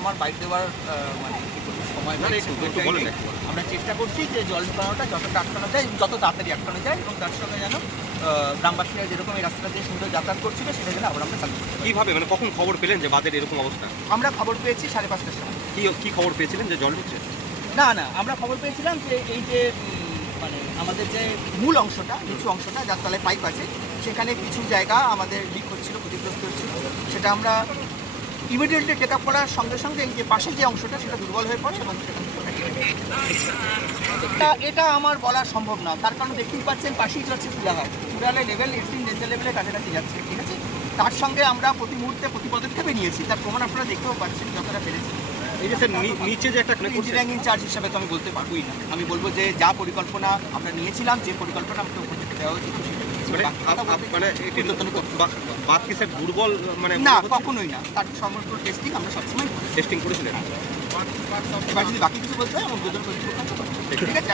আমার বাইক দেওয়ার মানে সময়। আমরা চেষ্টা করছি যে জল ঢোকানোটা যতটা আটকানো যায় যত তাড়াতাড়ি আটকানো যায় এবং তার সঙ্গে যেন গ্রামবাসীরা যেরকম এই রাস্তাটা দিয়ে সুন্দর যাতায়াত করছিল সেটা যেন আবার আমরা চালু করতে পারি। মানে কখন খবর পেলেন যে বাঁধের এরকম অবস্থা? আমরা খবর পেয়েছি সাড়ে পাঁচটার সময়। কি কী খবর পেয়েছিলেন যে জল ঢুকছে? না না আমরা খবর পেয়েছিলাম যে এই যে মানে আমাদের যে মূল অংশটা নিচু অংশটা যার তলায় পাইপ আছে সেখানে কিছু জায়গা আমাদের লিক হচ্ছিল ক্ষতিগ্রস্ত হচ্ছিল। সেটা আমরা ইমিডিয়েটলি টেক আপ করার সঙ্গে সঙ্গে এই যে পাশের যে অংশটা সেটা দুর্বল হয়ে পড়ে এবং। এটা এটা আমার বলা সম্ভব না। তার কারণ দেখতেই পাচ্ছেন পাশেই যাচ্ছে ফুলাঘাট ফুলালে লেভেল এক্সট্রিম ডেঞ্জার লেভেলের কাছাকাছি যাচ্ছে ঠিক আছে? তার সঙ্গে আমরা প্রতি মুহূর্তে প্রতি পদক্ষেপে নিয়েছি। তার প্রমাণ আপনারা দেখতেও পাচ্ছেন যতটা পেরেছি। নিচে যে একটা ইঞ্জিনিয়ারিং ইনচার্জ হিসাবে তো আমি বলতে পারবোই না। আমি বলব যে যা পরিকল্পনা আমরা নিয়েছিলাম যে পরিকল্পনা আমাকে উপর থেকে দেওয়া নিয়েছি। মানে বাকি কথা আপ- বলতে আপ- এটি ঊর্ধ্বতন কর্তৃপক্ষ। বা- বাঁধ কি স্যার দুর্বল মানে না কখনোই না। তার সমস্ত টেস্টিং আমরা সবসময় টেস্টিং করেছিলেন? এবার যদি বাকি কিছু বলতে হয় আমার দুজন ঠিক আছে?